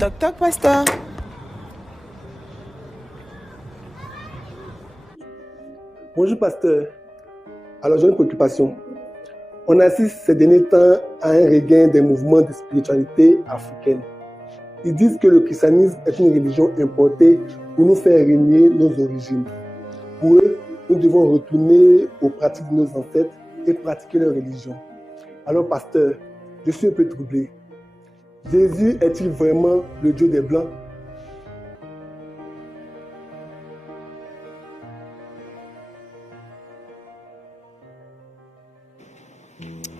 Toc toc, pasteur. Bonjour pasteur. Alors j'ai une préoccupation. On assiste ces derniers temps à un regain des mouvements de spiritualité africaine. Ils disent que le christianisme est une religion importée pour nous faire renier nos origines. Pour eux, nous devons retourner aux pratiques de nos ancêtres et pratiquer leur religion. Alors pasteur, je suis un peu troublé. Jésus est-il vraiment le Dieu des Blancs?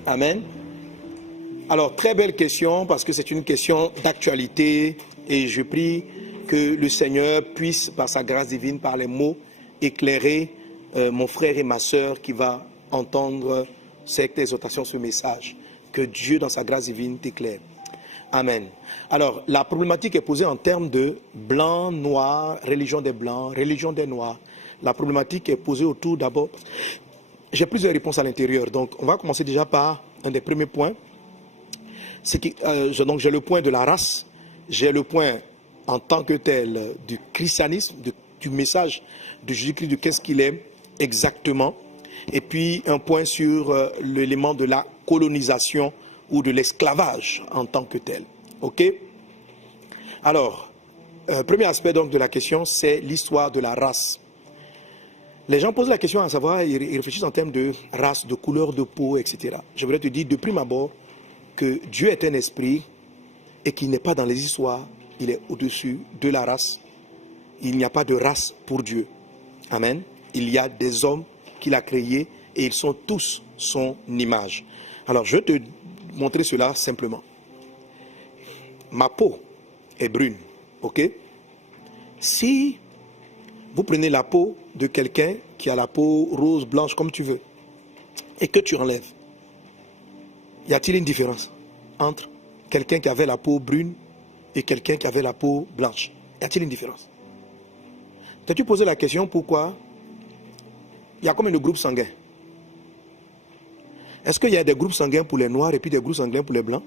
Amen. Alors, très belle question parce que c'est une question d'actualité et je prie que le Seigneur puisse, par sa grâce divine, par les mots, éclairer mon frère et ma sœur qui va entendre cette exhortation, ce message. Que Dieu, dans sa grâce divine, t'éclaire. Amen. Alors, la problématique est posée en termes de blanc, noir, religion des blancs, religion des noirs. La problématique est posée autour d'abord. J'ai plusieurs réponses à l'intérieur. Donc, on va commencer déjà par un des premiers points. Donc, j'ai le point de la race. J'ai le point en tant que tel du christianisme, du message de Jésus-Christ, de qu'est-ce qu'il est exactement. Et puis, un point sur l'élément de la colonisation ou de l'esclavage en tant que tel. OK? Alors, premier aspect donc de la question, c'est l'histoire de la race. Les gens posent la question à savoir, ils réfléchissent en termes de race, de couleur de peau, etc. Je voudrais te dire de prime abord que Dieu est un esprit et qu'il n'est pas dans les histoires, il est au-dessus de la race. Il n'y a pas de race pour Dieu. Amen. Il y a des hommes qu'il a créés et ils sont tous son image. Alors je vais te montrer cela simplement. Ma peau est brune, ok? Si vous prenez la peau de quelqu'un qui a la peau rose, blanche, comme tu veux, et que tu enlèves, y a-t-il une différence entre quelqu'un qui avait la peau brune et quelqu'un qui avait la peau blanche? Y a-t-il une différence? T'as-tu posé la question pourquoi il y a combien de groupes sanguins? Est-ce qu'il y a des groupes sanguins pour les noirs et puis des groupes sanguins pour les blancs?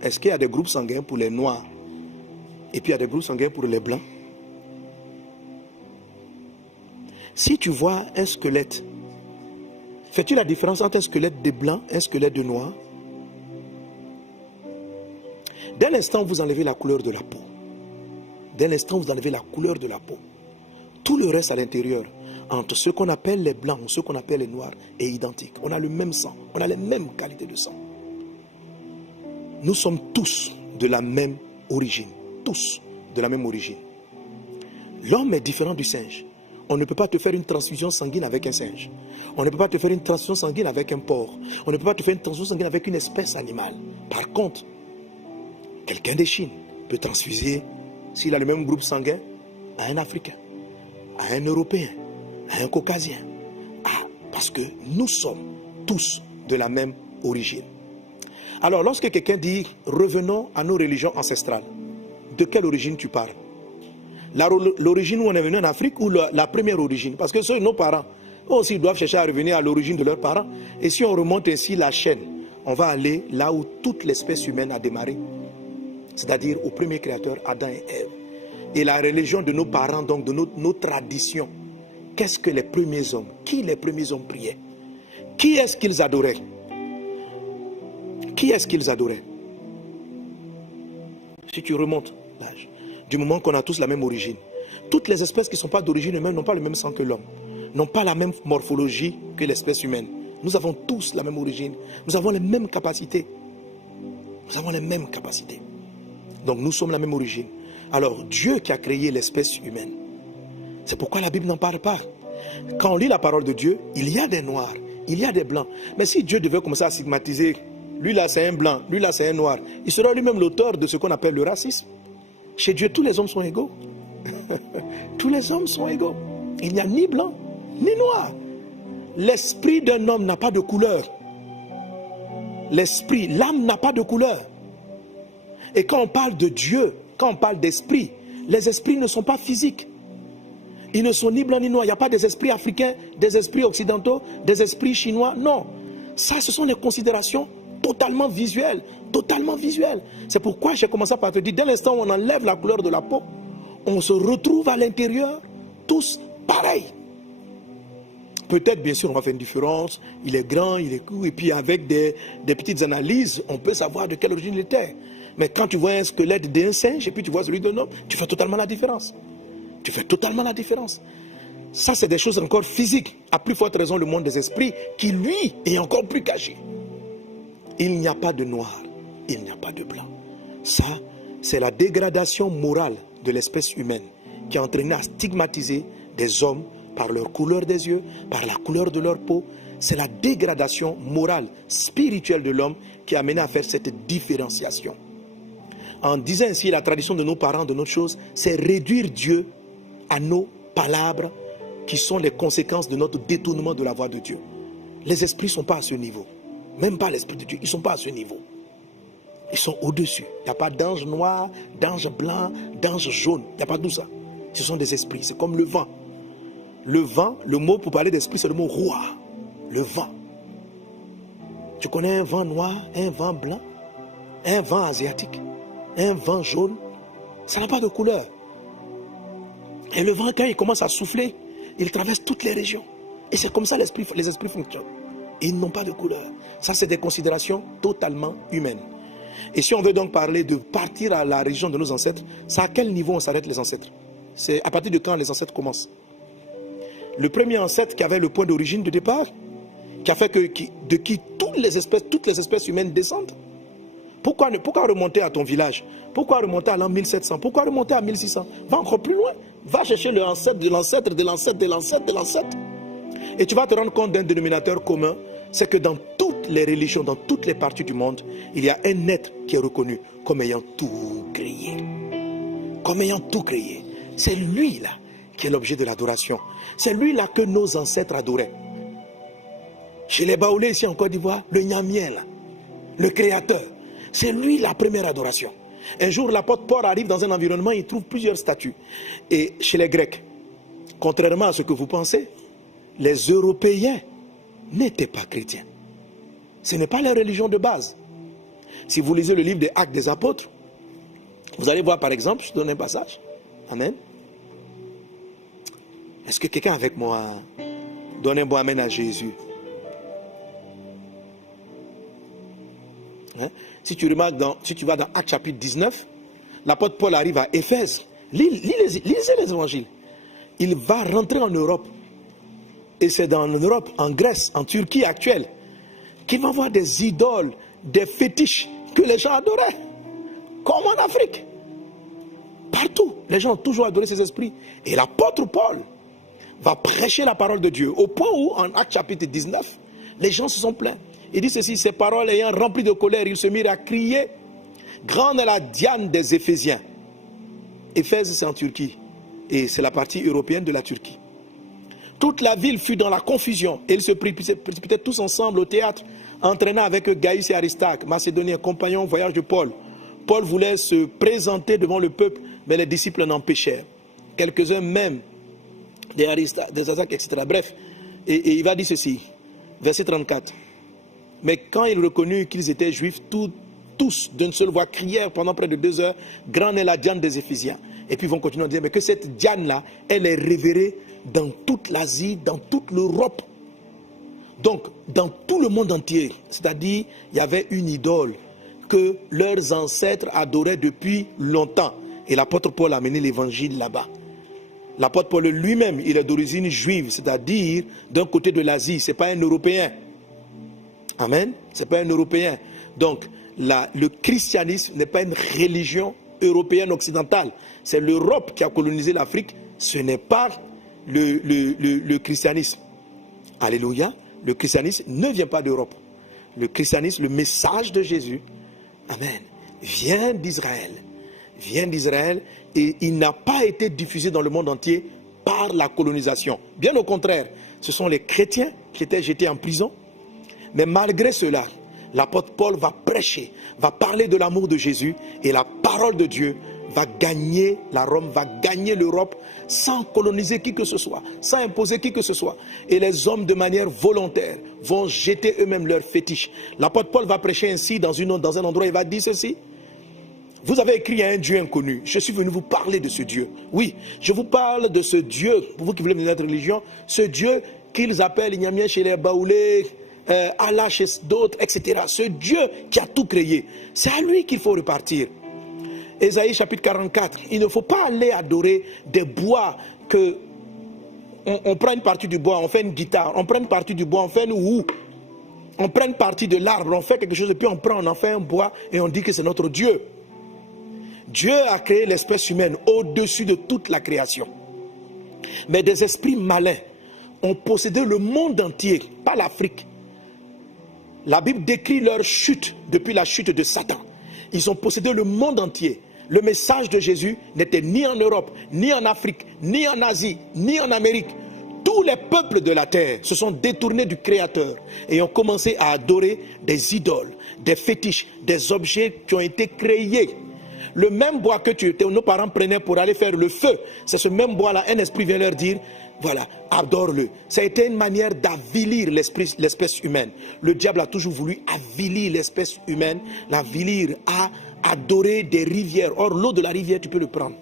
Est-ce qu'il y a des groupes sanguins pour les noirs et puis il y a des groupes sanguins pour les blancs? Si tu vois un squelette, fais-tu la différence entre un squelette de blanc et un squelette de noir? Dès l'instant où vous enlevez la couleur de la peau, dès l'instant où vous enlevez la couleur de la peau, tout le reste à l'intérieur, entre ce qu'on appelle les blancs ou ce qu'on appelle les noirs, est identique. On a le même sang, on a les mêmes qualités de sang. Nous sommes tous de la même origine, tous de la même origine. L'homme est différent du singe. On ne peut pas te faire une transfusion sanguine avec un singe. On ne peut pas te faire une transfusion sanguine avec un porc. On ne peut pas te faire une transfusion sanguine avec une espèce animale. Par contre, quelqu'un des Chines peut transfuser, s'il a le même groupe sanguin, à un Africain, à un Européen, à un Caucasien. Parce que nous sommes tous de la même origine. Alors, lorsque quelqu'un dit « revenons à nos religions ancestrales », de quelle origine tu parles? L'origine où on est venu en Afrique ou la première origine? Parce que nos parents aussi doivent chercher à revenir à l'origine de leurs parents. Et si on remonte ainsi la chaîne, on va aller là où toute l'espèce humaine a démarré. C'est-à-dire au premier créateur, Adam et Ève. Et la religion de nos parents, donc de nos traditions. Qu'est-ce que les premiers hommes, qui les premiers hommes priaient? Qui est-ce qu'ils adoraient? Qui est-ce qu'ils adoraient? Si tu remontes l'âge, du moment qu'on a tous la même origine, toutes les espèces qui ne sont pas d'origine humaine n'ont pas le même sang que l'homme, n'ont pas la même morphologie que l'espèce humaine. Nous avons tous la même origine, nous avons les mêmes capacités. Nous avons les mêmes capacités. Donc nous sommes la même origine. Alors Dieu qui a créé l'espèce humaine, c'est pourquoi la Bible n'en parle pas. Quand on lit la parole de Dieu, il y a des noirs, il y a des blancs. Mais si Dieu devait commencer à stigmatiser, lui là c'est un blanc, lui là c'est un noir, il sera lui-même l'auteur de ce qu'on appelle le racisme. Chez Dieu, tous les hommes sont égaux. Tous les hommes sont égaux. Il n'y a ni blanc, ni noir. L'esprit d'un homme n'a pas de couleur. L'esprit, l'âme n'a pas de couleur. Et quand on parle de Dieu, quand on parle d'esprit, les esprits ne sont pas physiques. Ils ne sont ni blancs ni noirs. Il n'y a pas des esprits africains, des esprits occidentaux, des esprits chinois. Non. Ça, ce sont des considérations totalement visuel. Totalement visuel. C'est pourquoi j'ai commencé par te dire, dès l'instant où on enlève la couleur de la peau, on se retrouve à l'intérieur, tous pareils. Peut-être, bien sûr, on va faire une différence. Il est grand, il est court. Et puis, avec des petites analyses, on peut savoir de quelle origine il était. Mais quand tu vois un squelette d'un singe et puis tu vois celui d'un homme, tu fais totalement la différence. Tu fais totalement la différence. Ça, c'est des choses encore physiques. À plus forte raison, le monde des esprits, qui, lui, est encore plus caché. Il n'y a pas de noir, il n'y a pas de blanc. Ça, c'est la dégradation morale de l'espèce humaine qui a entraîné à stigmatiser des hommes par leur couleur des yeux, par la couleur de leur peau. C'est la dégradation morale, spirituelle de l'homme qui a amené à faire cette différenciation. En disant ainsi, la tradition de nos parents, de notre chose, c'est réduire Dieu à nos palabres qui sont les conséquences de notre détournement de la voie de Dieu. Les esprits ne sont pas à ce niveau. Même pas l'esprit de Dieu, ils ne sont pas à ce niveau. Ils sont au-dessus. Il n'y a pas d'ange noir, d'ange blanc, d'ange jaune. Il n'y a pas tout ça. Ce sont des esprits. C'est comme le vent. Le vent, le mot pour parler d'esprit, c'est le mot roi. Le vent. Tu connais un vent noir, un vent blanc, un vent asiatique, un vent jaune. Ça n'a pas de couleur. Et le vent, quand il commence à souffler, il traverse toutes les régions. Et c'est comme ça les esprits fonctionnent. Et ils n'ont pas de couleur. Ça, c'est des considérations totalement humaines. Et si on veut donc parler de partir à la région de nos ancêtres, c'est à quel niveau on s'arrête les ancêtres? C'est à partir de quand les ancêtres commencent? Le premier ancêtre qui avait le point d'origine de départ, qui a fait de qui toutes les espèces humaines descendent. Pourquoi remonter à ton village? Pourquoi remonter à l'an 1700? Pourquoi remonter à 1600? Va encore plus loin. Va chercher le ancêtre de l'ancêtre de l'ancêtre de l'ancêtre de l'ancêtre. Et tu vas te rendre compte d'un dénominateur commun, c'est que dans toutes les religions, dans toutes les parties du monde, il y a un être qui est reconnu comme ayant tout créé. Comme ayant tout créé. C'est lui-là qui est l'objet de l'adoration. C'est lui-là que nos ancêtres adoraient. Chez les Baoulés, ici en Côte d'Ivoire, le Nyamien, là, le créateur, c'est lui la première adoration. Un jour, l'apôtre Paul arrive dans un environnement, il trouve plusieurs statues. Et chez les Grecs, contrairement à ce que vous pensez, les Européens n'étaient pas chrétiens. Ce n'est pas leur religion de base. Si vous lisez le livre des Actes des Apôtres, vous allez voir par exemple, je donne un passage. Amen. Est-ce que quelqu'un avec moi donne un bon amen à Jésus? Hein? Si tu remarques, si tu vas dans Actes chapitre 19, l'apôtre Paul arrive à Éphèse. Lisez les évangiles. Il va rentrer en Europe. Et c'est en Europe, en Grèce, en Turquie actuelle, qu'il va voir des idoles, des fétiches que les gens adoraient. Comme en Afrique. Partout, les gens ont toujours adoré ces esprits. Et l'apôtre Paul va prêcher la parole de Dieu. Au point où, en Actes chapitre 19, les gens se sont plaints. Il dit ceci, ces paroles ayant rempli de colère, ils se mirent à crier. Grande est la Diane des Éphésiens. Éphèse, c'est en Turquie. Et c'est la partie européenne de la Turquie. Toute la ville fut dans la confusion. Et ils se précipitaient tous ensemble au théâtre, entraînant avec eux Gaius et Aristarque, Macédoniens, compagnons au voyage de Paul. Paul voulait se présenter devant le peuple, mais les disciples n'empêchèrent. Quelques-uns même, des Aristarque, etc. Bref, et il va dire ceci, verset 34. Mais quand il reconnut qu'ils étaient juifs, tous d'une seule voix crièrent pendant près de 2 heures, grande est la Diane des Éphésiens. Et puis ils vont continuer à dire, mais que cette Diane-là, elle est révérée dans toute l'Asie, dans toute l'Europe. Donc, dans tout le monde entier, c'est-à-dire, il y avait une idole que leurs ancêtres adoraient depuis longtemps. Et l'apôtre Paul a amené l'évangile là-bas. L'apôtre Paul lui-même, il est d'origine juive, c'est-à-dire d'un côté de l'Asie, ce n'est pas un Européen. Amen. Ce n'est pas un Européen. Donc, le christianisme n'est pas une religion européenne occidentale. C'est l'Europe qui a colonisé l'Afrique. Ce n'est pas le christianisme. Alléluia. Le christianisme ne vient pas d'Europe. Le christianisme, le message de Jésus, amen, vient d'Israël. Vient d'Israël et il n'a pas été diffusé dans le monde entier par la colonisation. Bien au contraire, ce sont les chrétiens qui étaient jetés en prison. Mais malgré cela, l'apôtre Paul va prêcher, va parler de l'amour de Jésus et la parole de Dieu va gagner la Rome, va gagner l'Europe sans coloniser qui que ce soit, sans imposer qui que ce soit. Et les hommes, de manière volontaire, vont jeter eux-mêmes leurs fétiches. L'apôtre Paul va prêcher ainsi dans un endroit, il va dire ceci. Vous avez écrit à un Dieu inconnu. Je suis venu vous parler de ce Dieu. Oui, je vous parle de ce Dieu, pour vous qui voulez venir de notre religion, ce Dieu qu'ils appellent Ignamien chez les Baoulés, Allah chez d'autres, etc. Ce Dieu qui a tout créé. C'est à lui qu'il faut repartir. Ésaïe chapitre 44, il ne faut pas aller adorer des bois que on prend une partie du bois, on fait une guitare, on prend une partie du bois, on fait une roue, on prend une partie de l'arbre, on fait quelque chose et puis on en fait un bois et on dit que c'est notre Dieu. Dieu a créé l'espèce humaine au-dessus de toute la création. Mais des esprits malins ont possédé le monde entier, pas l'Afrique. La Bible décrit leur chute depuis la chute de Satan. Ils ont possédé le monde entier. Le message de Jésus n'était ni en Europe, ni en Afrique, ni en Asie, ni en Amérique. Tous les peuples de la terre se sont détournés du Créateur et ont commencé à adorer des idoles, des fétiches, des objets qui ont été créés. Le même bois que nos parents prenaient pour aller faire le feu, c'est ce même bois-là, un esprit vient leur dire, voilà, adore-le. Ça a été une manière d'avilir l'espèce humaine. Le diable a toujours voulu avilir l'espèce humaine, l'avilir à adorer des rivières. Or, l'eau de la rivière, tu peux le prendre.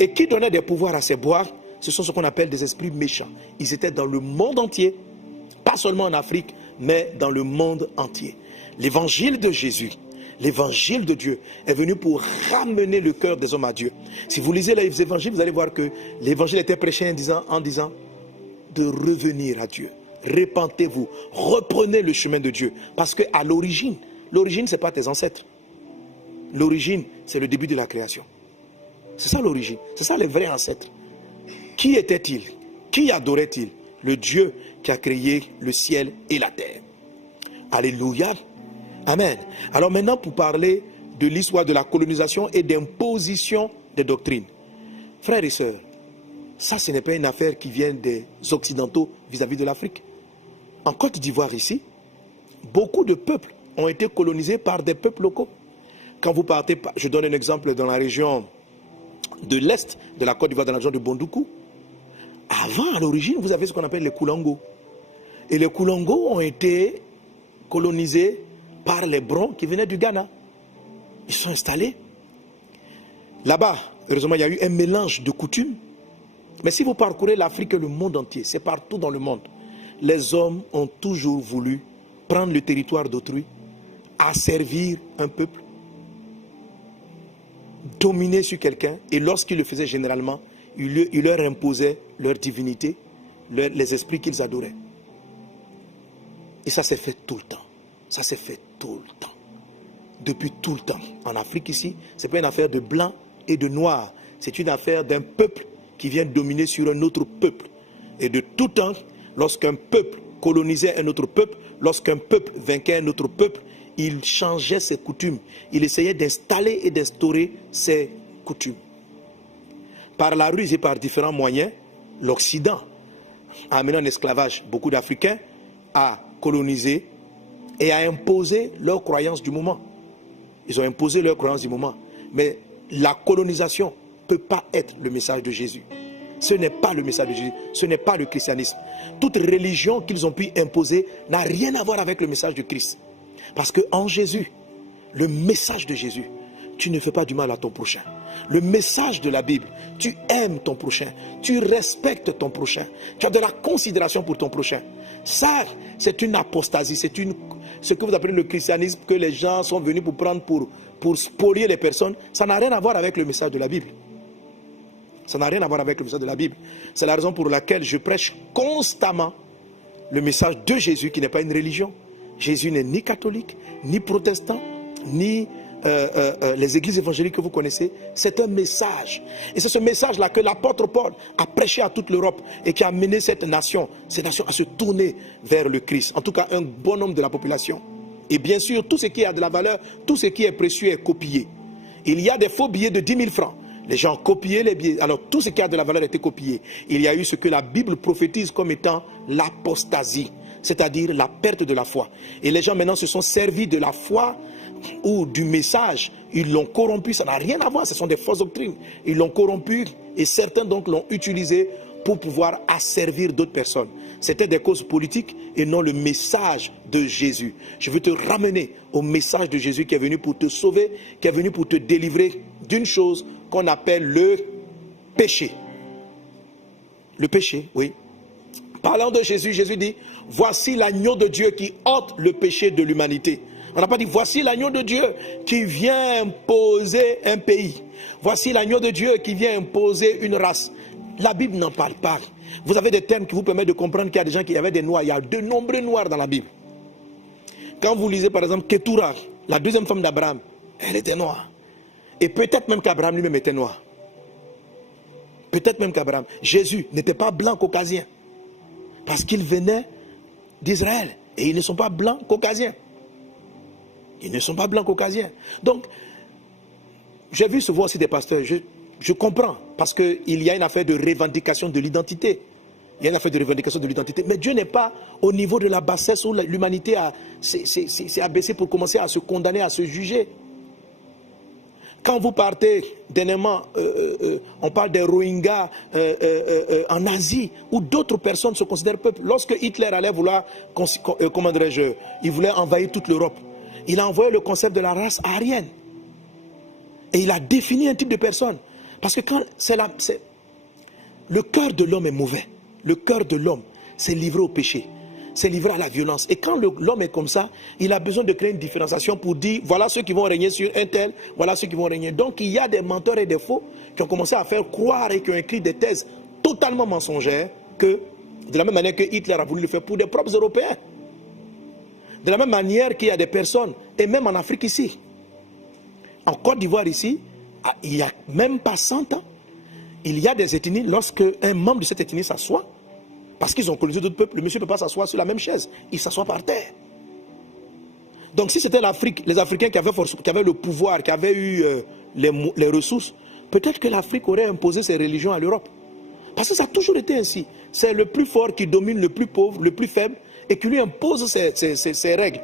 Et qui donnait des pouvoirs à ces bois? Ce sont ce qu'on appelle des esprits méchants. Ils étaient dans le monde entier, pas seulement en Afrique, mais dans le monde entier. L'évangile de Jésus, l'évangile de Dieu est venu pour ramener le cœur des hommes à Dieu. Si vous lisez les évangiles, vous allez voir que l'évangile était prêché en disant de revenir à Dieu. Repentez-vous, reprenez le chemin de Dieu. Parce qu'à l'origine, ce n'est pas tes ancêtres. L'origine, c'est le début de la création. C'est ça l'origine, c'est ça les vrais ancêtres. Qui était-il? Qui adorait-il? Le Dieu qui a créé le ciel et la terre. Alléluia. Amen. Alors maintenant, pour parler de l'histoire de la colonisation et d'imposition des doctrines. Frères et sœurs, ça, ce n'est pas une affaire qui vient des Occidentaux vis-à-vis de l'Afrique. En Côte d'Ivoire, ici, beaucoup de peuples ont été colonisés par des peuples locaux. Quand vous partez, je donne un exemple dans la région de l'Est de la Côte d'Ivoire, dans la région de Bondoukou. Avant, à l'origine, vous avez ce qu'on appelle les Koulangos. Et les Koulangos ont été colonisés par les Brons qui venaient du Ghana. Ils sont installés. Là-bas, heureusement, il y a eu un mélange de coutumes. Mais si vous parcourez l'Afrique et le monde entier, c'est partout dans le monde, les hommes ont toujours voulu prendre le territoire d'autrui, asservir un peuple, dominer sur quelqu'un, et lorsqu'ils le faisaient généralement, ils leur imposaient leur divinité, les esprits qu'ils adoraient. Et ça s'est fait tout le temps. Ça s'est fait tout le temps. Depuis tout le temps. En Afrique ici, ce n'est pas une affaire de blanc et de noir. C'est une affaire d'un peuple qui vient dominer sur un autre peuple. Et de tout temps, lorsqu'un peuple colonisait un autre peuple, lorsqu'un peuple vainquait un autre peuple, il changeait ses coutumes. Il essayait d'installer et d'instaurer ses coutumes. Par la ruse et par différents moyens, l'Occident a amené en esclavage beaucoup d'Africains, a colonisé et a imposé leurs croyances du moment. Ils ont imposé leurs croyances du moment. Mais la colonisation ne peut pas être le message de Jésus. Ce n'est pas le message de Jésus, ce n'est pas le christianisme. Toute religion qu'ils ont pu imposer n'a rien à voir avec le message de Christ. Parce qu'en Jésus, le message de Jésus, tu ne fais pas du mal à ton prochain. Le message de la Bible, tu aimes ton prochain, tu respectes ton prochain, tu as de la considération pour ton prochain. Ça, c'est une apostasie, c'est ce que vous appelez le christianisme, que les gens sont venus pour prendre, pour spolier les personnes. Ça n'a rien à voir avec le message de la Bible. Ça n'a rien à voir avec le message de la Bible. C'est la raison pour laquelle je prêche constamment le message de Jésus, qui n'est pas une religion. Jésus n'est ni catholique, ni protestant, ni les églises évangéliques que vous connaissez. C'est un message. Et c'est ce message-là que l'apôtre Paul a prêché à toute l'Europe et qui a mené cette nation à se tourner vers le Christ. En tout cas, un bon nombre de la population. Et bien sûr, tout ce qui a de la valeur, tout ce qui est précieux est copié. Il y a des faux billets de 10 000 francs. Les gens copiaient les billets. Alors, tout ce qui a de la valeur était copié. Il y a eu ce que la Bible prophétise comme étant l'apostasie, c'est-à-dire la perte de la foi. Et les gens maintenant se sont servis de la foi, ou du message, ils l'ont corrompu, ça n'a rien à voir, ce sont des fausses doctrines. Ils l'ont corrompu et certains donc l'ont utilisé pour pouvoir asservir d'autres personnes. C'était des causes politiques et non le message de Jésus. Je veux te ramener au message de Jésus qui est venu pour te sauver, qui est venu pour te délivrer d'une chose qu'on appelle le péché. Le péché, oui. Parlant de Jésus, Jésus dit, voici l'agneau de Dieu qui ôte le péché de l'humanité. On n'a pas dit, voici l'agneau de Dieu qui vient imposer un pays. Voici l'agneau de Dieu qui vient imposer une race. La Bible n'en parle pas. Vous avez des termes qui vous permettent de comprendre qu'il y a des gens qui avaient des noirs. Il y a de nombreux noirs dans la Bible. Quand vous lisez par exemple Ketura, la deuxième femme d'Abraham, elle était noire. Et peut-être même qu'Abraham lui-même était noir. Peut-être même qu'Abraham. Jésus n'était pas blanc caucasien. Parce qu'il venait d'Israël. Et ils ne sont pas blancs caucasiens. Ils ne sont pas blancs caucasiens. Donc, j'ai vu souvent aussi des pasteurs. Je comprends. Parce qu'il y a une affaire de revendication de l'identité. Il y a une affaire de revendication de l'identité. Mais Dieu n'est pas au niveau de la bassesse où l'humanité s'est abaissée pour commencer à se condamner, à se juger. Quand vous partez, dernièrement, on parle des Rohingyas en Asie, où d'autres personnes se considèrent peuple. Lorsque Hitler allait vouloir, comment dirais-je, il voulait envahir toute l'Europe, il a envoyé le concept de la race aryenne. Et il a défini un type de personne. Parce que quand le cœur de l'homme est mauvais, le cœur de l'homme s'est livré au péché, s'est livré à la violence. Et quand l'homme est comme ça, il a besoin de créer une différenciation pour dire, voilà ceux qui vont régner sur un tel, voilà ceux qui vont régner. Donc il y a des menteurs et des faux qui ont commencé à faire croire et qui ont écrit des thèses totalement mensongères que, de la même manière que Hitler a voulu le faire pour des propres Européens. De la même manière qu'il y a des personnes, et même en Afrique ici, en Côte d'Ivoire ici, il n'y a même pas 100 ans, il y a des ethnies, lorsque un membre de cette ethnie s'assoit, parce qu'ils ont colonisé d'autres peuples, le monsieur ne peut pas s'asseoir sur la même chaise, il s'assoit par terre. Donc si c'était l'Afrique, les Africains qui avaient le pouvoir, qui avaient eu les ressources, peut-être que l'Afrique aurait imposé ses religions à l'Europe. Parce que ça a toujours été ainsi. C'est le plus fort qui domine le plus pauvre, le plus faible, et qui lui impose ses règles.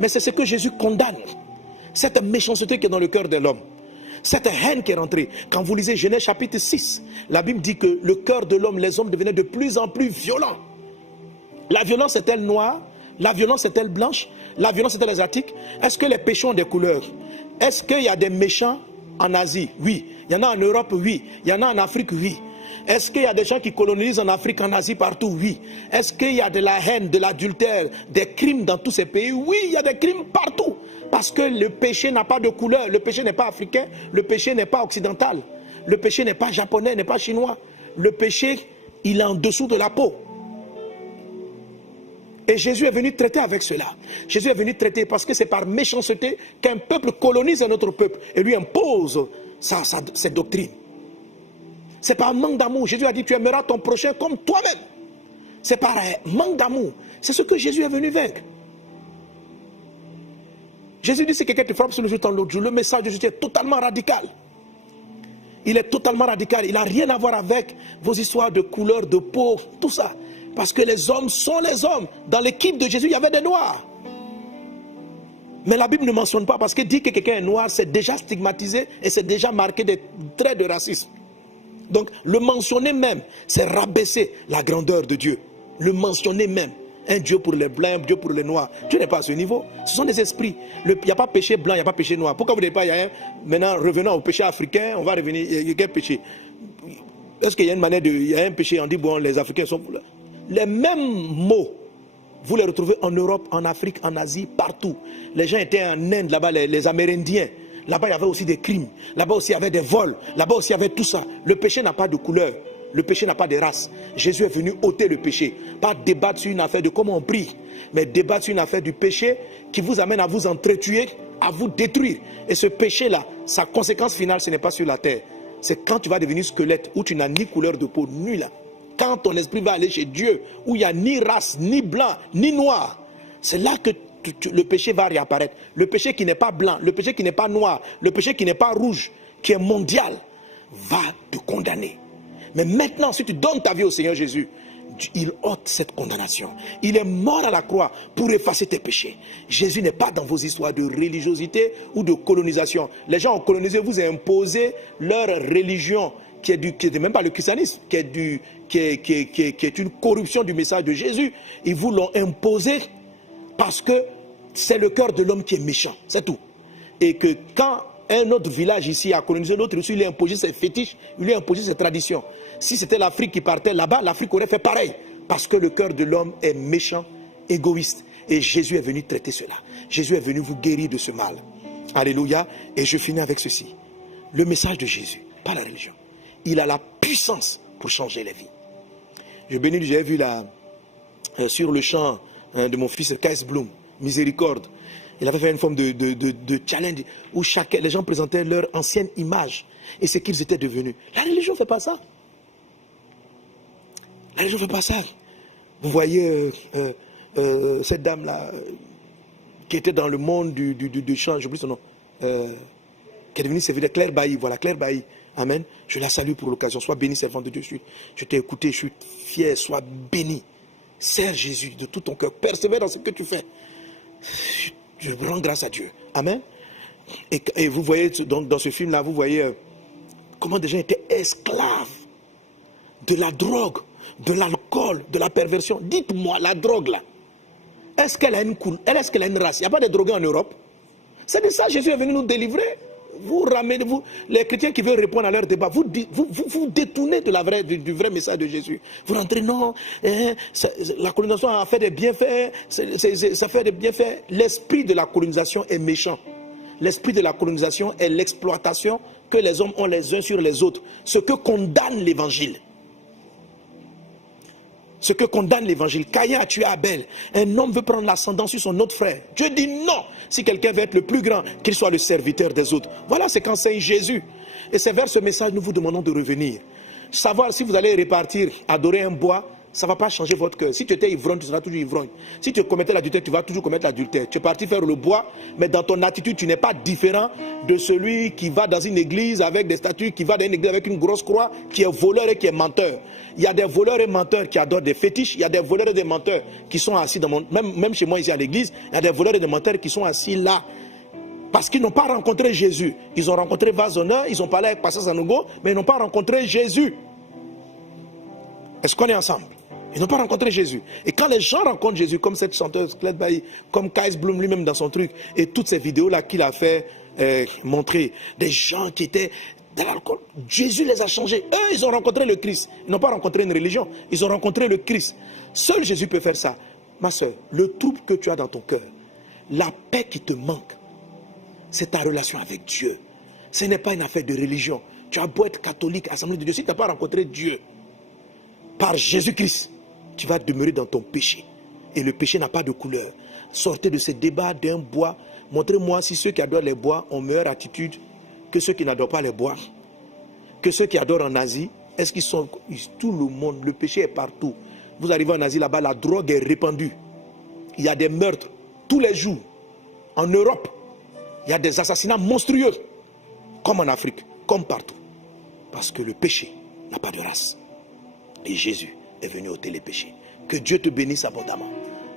Mais c'est ce que Jésus condamne. Cette méchanceté qui est dans le cœur de l'homme. Cette haine qui est rentrée. Quand vous lisez Genèse chapitre 6, la Bible dit que le cœur de l'homme, les hommes devenaient de plus en plus violents. La violence est-elle noire? La violence est-elle blanche? La violence est-elle asiatique? Est-ce que les péchés ont des couleurs? Est-ce qu'il y a des méchants en Asie? Oui. Il y en a en Europe? Oui. Il y en a en Afrique? Oui. Est-ce qu'il y a des gens qui colonisent en Afrique, en Asie, partout? Oui. Est-ce qu'il y a de la haine, de l'adultère, des crimes dans tous ces pays? Oui, il y a des crimes partout. Parce que le péché n'a pas de couleur. Le péché n'est pas africain. Le péché n'est pas occidental. Le péché n'est pas japonais, n'est pas chinois. Le péché, il est en dessous de la peau. Et Jésus est venu traiter avec cela. Jésus est venu traiter parce que c'est par méchanceté qu'un peuple colonise un autre peuple et lui impose ses doctrines. C'est par manque d'amour. Jésus a dit, tu aimeras ton prochain comme toi-même. C'est par manque d'amour. C'est ce que Jésus est venu vaincre. Jésus dit, si quelqu'un te frappe sur le jour, l'autre jour, le message de Jésus est totalement radical. Il est totalement radical. Il n'a rien à voir avec vos histoires de couleur, de peau, tout ça. Parce que les hommes sont les hommes. Dans l'équipe de Jésus, il y avait des noirs. Mais la Bible ne mentionne pas, parce que dire que quelqu'un est noir, c'est déjà stigmatisé et c'est déjà marqué des traits de racisme. Donc, le mentionner même, c'est rabaisser la grandeur de Dieu. Le mentionner même. Un Dieu pour les blancs, un Dieu pour les noirs. Dieu n'est pas à ce niveau. Ce sont des esprits. Il n'y a pas péché blanc, il n'y a pas péché noir. Pourquoi vous ne dites pas, maintenant, revenons au péché africain, on va revenir, il y a quel péché? Est-ce qu'il y a une manière de... Il y a un péché, on dit, bon, les Africains sont... Les mêmes mots, vous les retrouvez en Europe, en Afrique, en Asie, partout. Les gens étaient en Inde, là-bas, les Amérindiens. Là-bas, il y avait aussi des crimes. Là-bas aussi, il y avait des vols. Là-bas aussi, il y avait tout ça. Le péché n'a pas de couleur. Le péché n'a pas de race. Jésus est venu ôter le péché. Pas débattre sur une affaire de comment on prie, mais débattre sur une affaire du péché qui vous amène à vous entretuer, à vous détruire. Et ce péché-là, sa conséquence finale, ce n'est pas sur la terre. C'est quand tu vas devenir squelette, où tu n'as ni couleur de peau, ni là. Quand ton esprit va aller chez Dieu, où il n'y a ni race, ni blanc, ni noir, c'est là que le péché va réapparaître. Le péché qui n'est pas blanc, le péché qui n'est pas noir, le péché qui n'est pas rouge, qui est mondial, va te condamner. Mais maintenant, si tu donnes ta vie au Seigneur Jésus, il ôte cette condamnation. Il est mort à la croix pour effacer tes péchés. Jésus n'est pas dans vos histoires de religiosité ou de colonisation. Les gens ont colonisé, vous imposé leur religion, qui est même pas le christianisme, qui est une corruption du message de Jésus. Ils vous l'ont imposé parce que c'est le cœur de l'homme qui est méchant, c'est tout. Et que quand un autre village ici a colonisé l'autre, il lui a imposé ses fétiches, il lui a imposé ses traditions. Si c'était l'Afrique qui partait là-bas, l'Afrique aurait fait pareil. Parce que le cœur de l'homme est méchant, égoïste. Et Jésus est venu traiter cela. Jésus est venu vous guérir de ce mal. Alléluia. Et je finis avec ceci. Le message de Jésus, pas la religion. Il a la puissance pour changer les vies. J'ai vu sur le chant de mon fils Kais Bloom, Miséricorde. Il avait fait une forme de challenge où les gens présentaient leur ancienne image et ce qu'ils étaient devenus. La religion ne fait pas ça. La religion ne fait pas ça. Vous voyez cette dame-là qui était dans le monde du chant, j'oublie son nom, qui est devenue serviteur, Claire Bailly. Voilà, Claire Bailly. Amen. Je la salue pour l'occasion. Sois béni, servante de Dieu. Je t'ai écouté, je suis fier. Sois béni. Sers Jésus de tout ton cœur. Persévère dans ce que tu fais. Je rends grâce à Dieu. Amen. Et vous voyez, donc, dans ce film-là, vous voyez comment des gens étaient esclaves de la drogue, de l'alcool, de la perversion. Dites-moi, la drogue là, est-ce qu'elle a une race? Il n'y a pas de drogués en Europe. C'est de ça que Jésus est venu nous délivrer. Vous ramenez, les chrétiens qui veulent répondre à leur débat, vous détournez du vrai message de Jésus. Vous rentrez, non, la colonisation a fait des bienfaits, ça fait des bienfaits. L'esprit de la colonisation est méchant. L'esprit de la colonisation est l'exploitation que les hommes ont les uns sur les autres. Ce que condamne l'évangile. Ce que condamne l'évangile. Caïn a tué Abel. Un homme veut prendre l'ascendant sur son autre frère. Dieu dit non. Si quelqu'un veut être le plus grand, qu'il soit le serviteur des autres. Voilà ce qu'enseigne Jésus. Et c'est vers ce message que nous vous demandons de revenir. Savoir si vous allez répartir, adorer un bois, ça ne va pas changer votre cœur. Si tu étais ivrogne, tu seras toujours ivrogne. Si tu commettais l'adultère, tu vas toujours commettre l'adultère. Tu es parti faire le bois, mais dans ton attitude, tu n'es pas différent de celui qui va dans une église avec des statues, qui va dans une église avec une grosse croix, qui est voleur et qui est menteur. Il y a des voleurs et menteurs qui adorent des fétiches. Il y a des voleurs et des menteurs qui sont assis dans même chez moi ici à l'église, il y a des voleurs et des menteurs qui sont assis là. Parce qu'ils n'ont pas rencontré Jésus. Ils ont rencontré Vazona, ils ont parlé avec Pasteur Sanogo, mais ils n'ont pas rencontré Jésus. Est-ce qu'on est ensemble? Ils n'ont pas rencontré Jésus. Et quand les gens rencontrent Jésus, comme cette chanteuse Claire Bailly, comme Kais Bloom lui-même dans son truc, et toutes ces vidéos-là qu'il a fait montrer, des gens qui étaient dans l'alcool, Jésus les a changés. Eux, ils ont rencontré le Christ. Ils n'ont pas rencontré une religion. Ils ont rencontré le Christ. Seul Jésus peut faire ça. Ma soeur, le trouble que tu as dans ton cœur, la paix qui te manque, c'est ta relation avec Dieu. Ce n'est pas une affaire de religion. Tu as beau être catholique, Assemblée de Dieu, si tu n'as pas rencontré Dieu par Jésus-Christ, tu vas demeurer dans ton péché. Et le péché n'a pas de couleur. Sortez de ce débat d'un bois. Montrez-moi si ceux qui adorent les bois ont meilleure attitude que ceux qui n'adorent pas les bois. Que ceux qui adorent en Asie, est-ce qu'ils sont... Tout le monde, le péché est partout. Vous arrivez en Asie, là-bas, la drogue est répandue. Il y a des meurtres tous les jours. En Europe, il y a des assassinats monstrueux. Comme en Afrique, comme partout. Parce que le péché n'a pas de race. Et Jésus est venu ôter les péchés. Que Dieu te bénisse abondamment.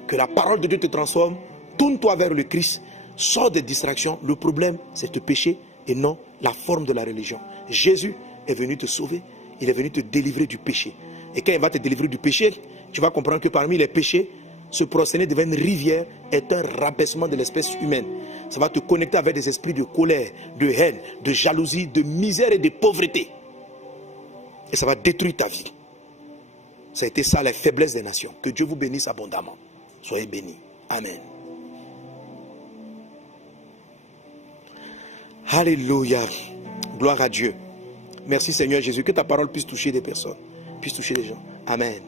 Que la parole de Dieu te transforme. Tourne-toi vers le Christ. Sors des distractions. Le problème, c'est le péché et non la forme de la religion. Jésus est venu te sauver. Il est venu te délivrer du péché. Et quand il va te délivrer du péché, tu vas comprendre que parmi les péchés, se prosterner devant une rivière est un rabaissement de l'espèce humaine. Ça va te connecter avec des esprits de colère, de haine, de jalousie, de misère et de pauvreté. Et ça va détruire ta vie. Ça a été ça, la faiblesse des nations. Que Dieu vous bénisse abondamment. Soyez bénis. Amen. Alléluia. Gloire à Dieu. Merci Seigneur Jésus. Que ta parole puisse toucher des personnes, puisse toucher des gens. Amen.